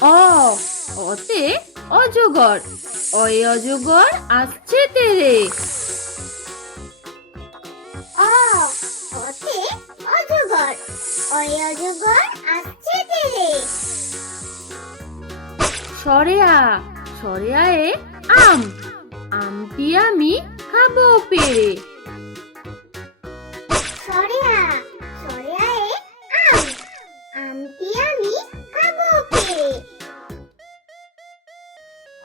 অ অতে অজগর। অয় অজগর আসছে তেরে। অ অতে অজগর। অয় অজগর আসছে তেরে। সরেয়া সরেয়ায়ে আম। আমটি আমি খাব পেরে।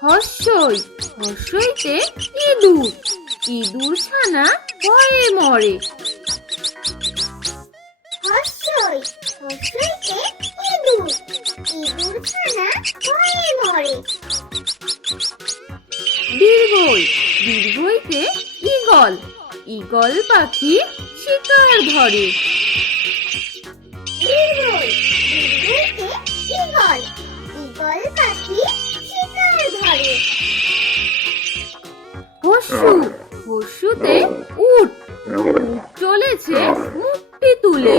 হর্ষই হর্ষইতে ইঁদুর। ইঁদুর ছানা ভয়ে মরে। হর্ষই হর্ষইতে ইঁদুর। ইঁদুর ছানা ভয়ে মরে। দীর্ঘই দীর্ঘইতে ঈগল। ঈগল পাখি শিকার ধরে। দীর্ঘই দীর্ঘইতে ঈগল। হস্যু হস্যুতে উট চলেছে মুক্তি তুলে।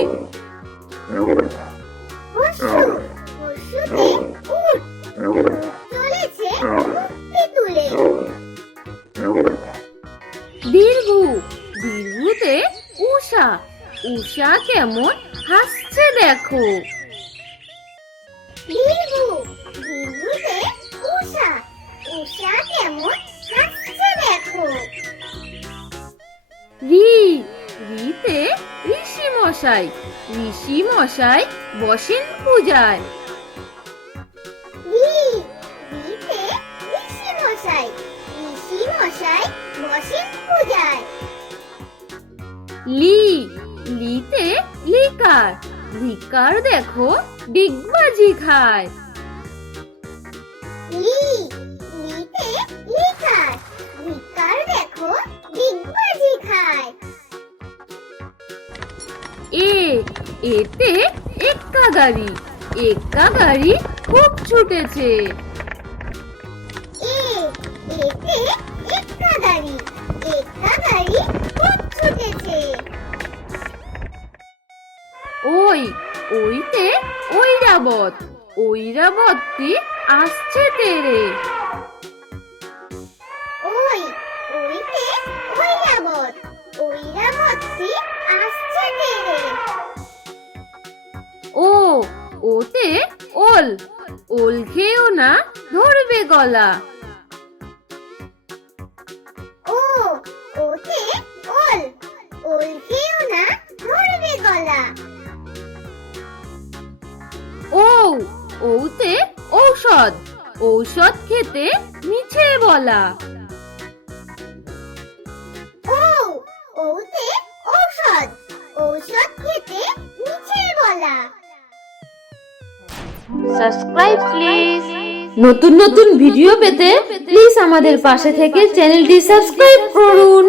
উষা উষা কেমন হাসছে দেখো। দীর্ঘ দীর্ঘতে উষা উষা কেমন রি রিতে ঋষি মশাই ঋষি মশাই বসেন পূজায়। রি রিতে ঋষি মশাই ঋষি মশাই বসেন পূজায়। লি লিতে লিকার লিকার দেখো ডিগবাজি খায়। লি লিতে লিকার লিকার এ এতে এক্কা গাড়ি এক্কা গাড়ি খুব ছুটেছে। এ এতে এক্কা গাড়ি এক্কা গাড়ি খুব ছুটেছে। ওই ওইতে ঐরাবত ঐরাবতটি আসছে তেরে। ওল ওল খেয়েও না ধরবে গলা। ও ওতে ওল ওল খেয়েও না ধরবে গলা। ও ওতে ঔষধ। ঔষধ খেতে মিছে বলা। সাবস্ক্রাইব প্লিজ নতুন নতুন ভিডিও পেতে প্লিজ আমাদের পাশে থেকে চ্যানেলটি সাবস্ক্রাইব করুন।